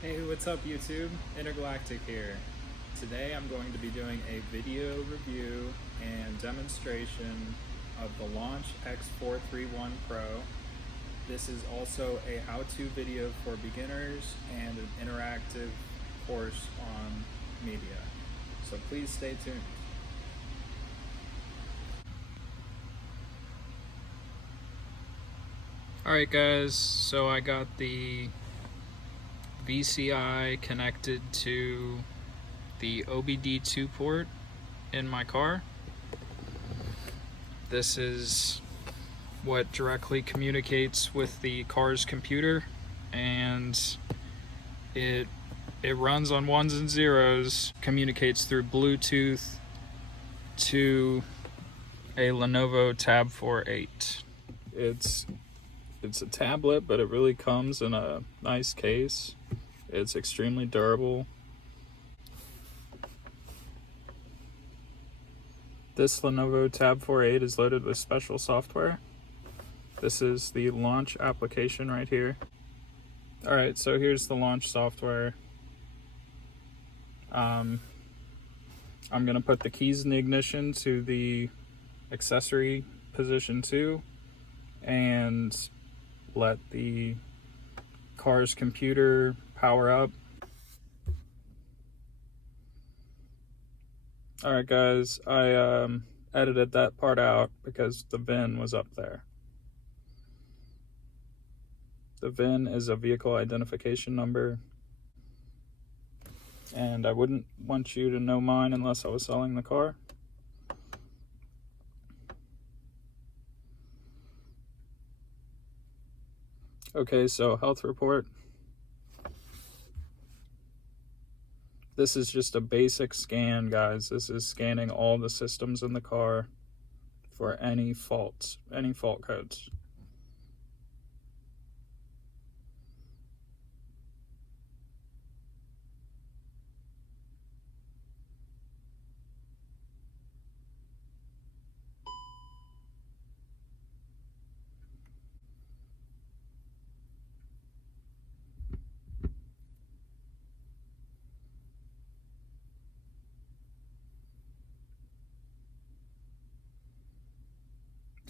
Hey, what's up YouTube? Intergalactic here. Today I'm going to be doing a video review and demonstration of the Launch X431 Pro. This is also a how-to video for beginners and an interactive course on media. So please stay tuned. Alright guys, so I got the VCI connected to the OBD2 port in my car. This is what directly communicates with the car's computer, and it runs on ones and zeros, communicates through Bluetooth to a Lenovo Tab 4.8. It's a tablet, but it really comes in a nice case. It's extremely durable. This Lenovo Tab 4.8 is loaded with special software. This is the launch application right here. Alright, so here's the launch software. I'm going to put the keys in the ignition to the accessory position 2 and let the car's computer power up. Alright guys, I edited that part out because the VIN was up there. The VIN is a vehicle identification number, and I wouldn't want you to know mine unless I was selling the car. Okay, so health report. This is just a basic scan, guys. This is scanning all the systems in the car for any faults, any fault codes.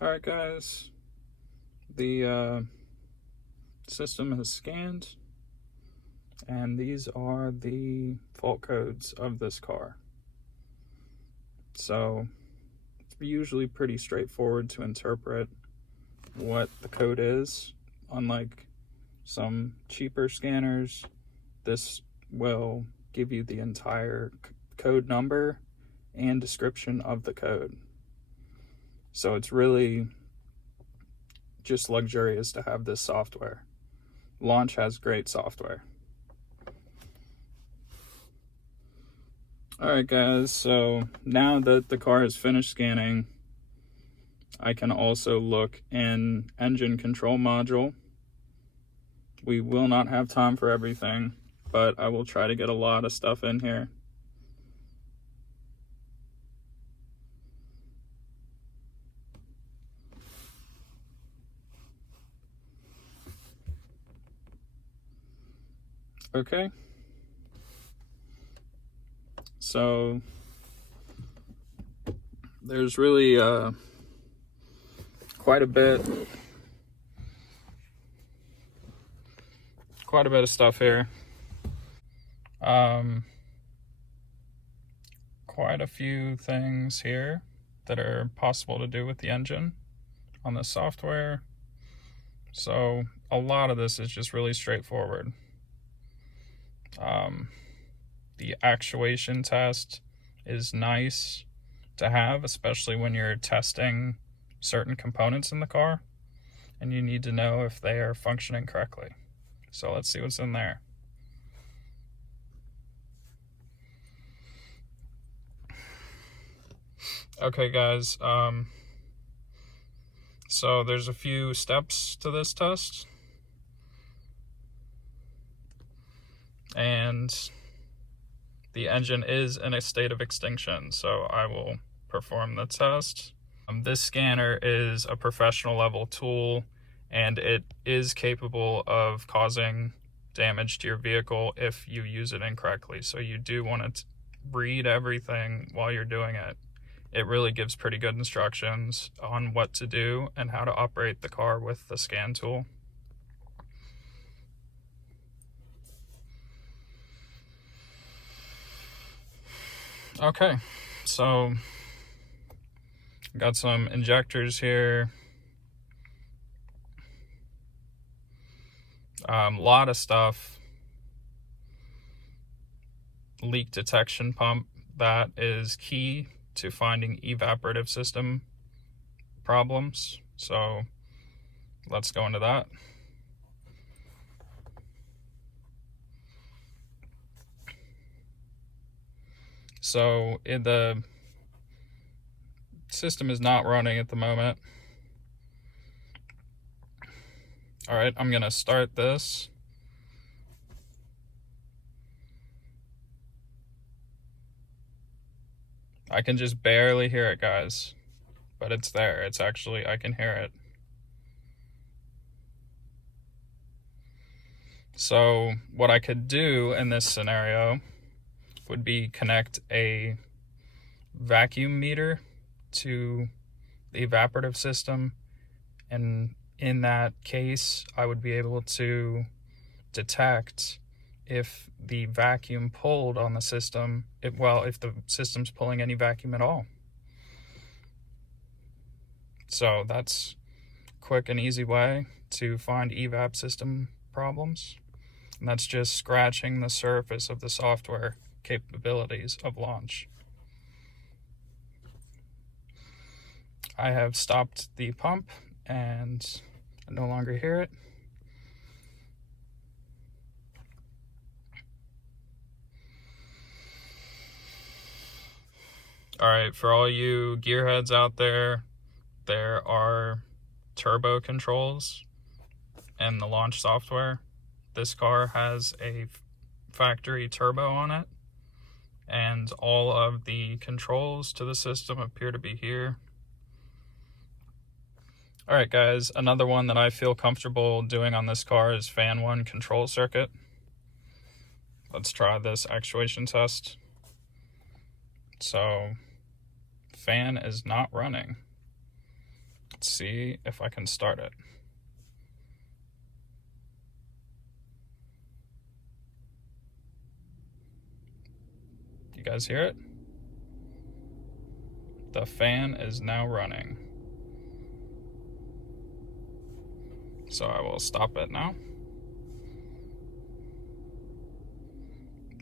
Alright guys, the system has scanned, and these are the fault codes of this car. So it's usually pretty straightforward to interpret what the code is. Unlike some cheaper scanners, this will give you the entire code number and description of the code. So it's really just luxurious to have this software. Launch has great software. Alright guys, so now that the car has finished scanning, I can also look in engine control module. We will not have time for everything, but I will try to get a lot of stuff in here. Okay, so there's really quite a bit of stuff here. Quite a few things here that are possible to do with the engine on the software. So a lot of this is just really straightforward. The actuation test is nice to have, especially when you're testing certain components in the car and you need to know if they are functioning correctly. So let's see what's in there. Okay guys, so there's a few steps to this test, and the engine is in a state of extinction, so I will perform the test. This scanner is a professional level tool, and it is capable of causing damage to your vehicle if you use it incorrectly. So you do want to read everything while you're doing it. It really gives pretty good instructions on what to do and how to operate the car with the scan tool. Okay, so got some injectors here. Lot of stuff. Leak detection pump, that is key to finding evaporative system problems. So let's go into that. So the system is not running at the moment. All right, I'm gonna start this. I can just barely hear it, guys, but it's there. It's actually, I can hear it. So what I could do in this scenario would be connect a vacuum meter to the evaporative system, and in that case I would be able to detect if the vacuum pulled on the system, if the system's pulling any vacuum at all. So that's a quick and easy way to find evap system problems, and that's just scratching the surface of the software capabilities of launch. I have stopped the pump and I no longer hear it. All right, for all you gearheads out there, there are turbo controls in the launch software. This car has a factory turbo on it, and all of the controls to the system appear to be here. All right, guys, another one that I feel comfortable doing on this car is fan 1 control circuit. Let's try this actuation test. So fan is not running. Let's see if I can start it. You guys hear it? The fan is now running. So I will stop it now.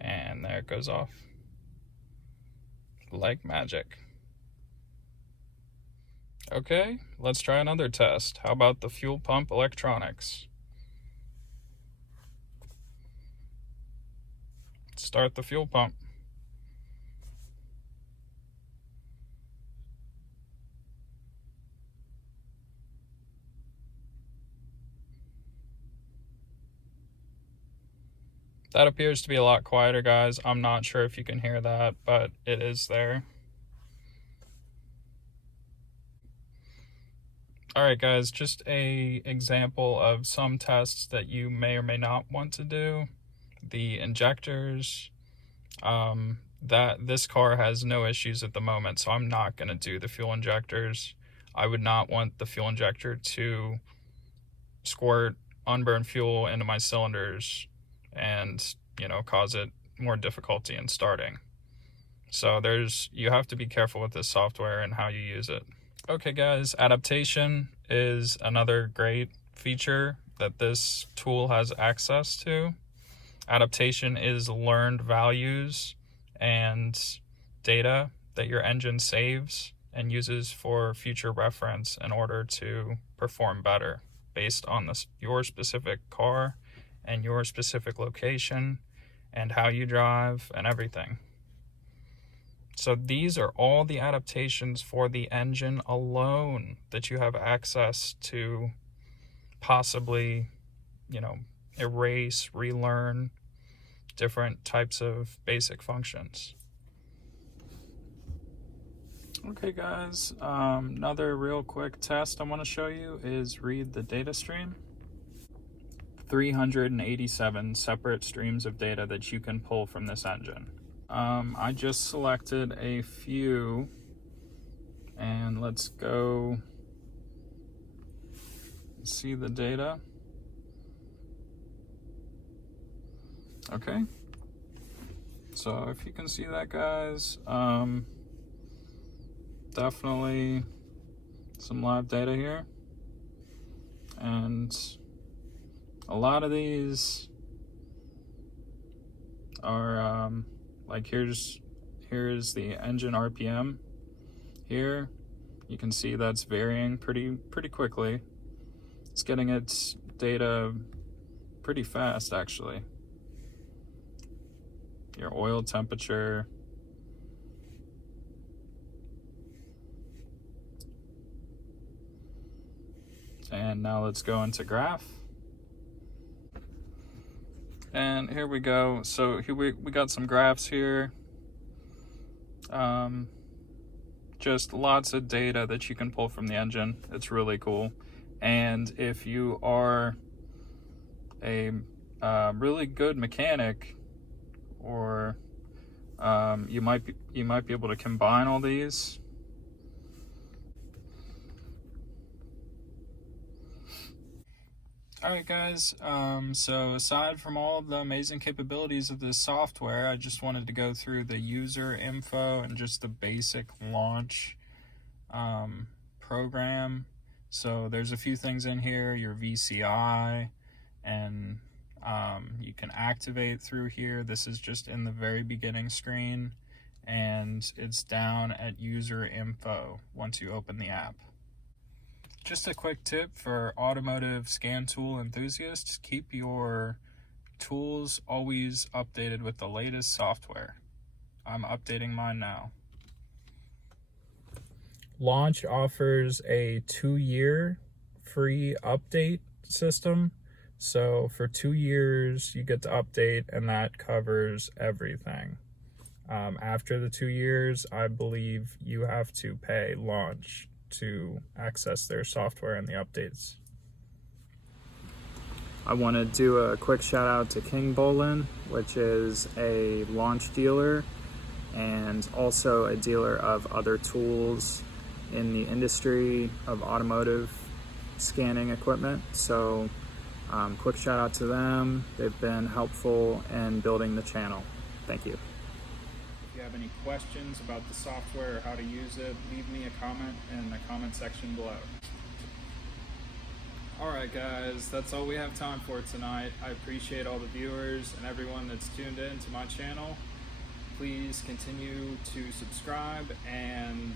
And there it goes off. Like magic. Okay, let's try another test. How about the fuel pump electronics? Start the fuel pump. That appears to be a lot quieter, guys. I'm not sure if you can hear that, but it is there. All right, guys, just a example of some tests that you may or may not want to do. The injectors, that this car has no issues at the moment, so I'm not going to do the fuel injectors. I would not want the fuel injector to squirt unburned fuel into my cylinders and, cause it more difficulty in starting. So you have to be careful with this software and how you use it. Okay, guys, adaptation is another great feature that this tool has access to. Adaptation is learned values and data that your engine saves and uses for future reference in order to perform better based on your specific car and your specific location and how you drive and everything. So these are all the adaptations for the engine alone that you have access to possibly, erase, relearn different types of basic functions. Okay, guys, another real quick test I want to show you is read the data stream. 387 separate streams of data that you can pull from this engine. I just selected a few, and let's go see the data. Okay, so if you can see that, guys, definitely some live data here, and a lot of these are like here is the engine RPM. Here you can see that's varying pretty quickly. It's getting its data pretty fast, actually. Your oil temperature, and now let's go into graph. And here we go. So here we got some graphs here. Just lots of data that you can pull from the engine. It's really cool. And if you are a really good mechanic, or you might be able to combine all these. Alright guys, so aside from all of the amazing capabilities of this software, I just wanted to go through the user info and just the basic launch program. So there's a few things in here, your VCI, and you can activate through here. This is just in the very beginning screen, and it's down at user info once you open the app. Just a quick tip for automotive scan tool enthusiasts: keep your tools always updated with the latest software. I'm updating mine now. Launch offers a 2-year free update system. So for 2 years, you get to update, and that covers everything. After the 2 years, I believe you have to pay Launch to access their software and the updates. I want to do a quick shout out to King Bolin, which is a Launch dealer and also a dealer of other tools in the industry of automotive scanning equipment. So quick shout out to them. They've been helpful in building the channel. Thank you. If you have any questions about the software or how to use it, leave me a comment in the comment section below. Alright guys, that's all we have time for tonight. I appreciate all the viewers and everyone that's tuned in to my channel. Please continue to subscribe and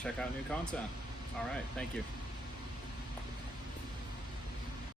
check out new content. Alright, thank you.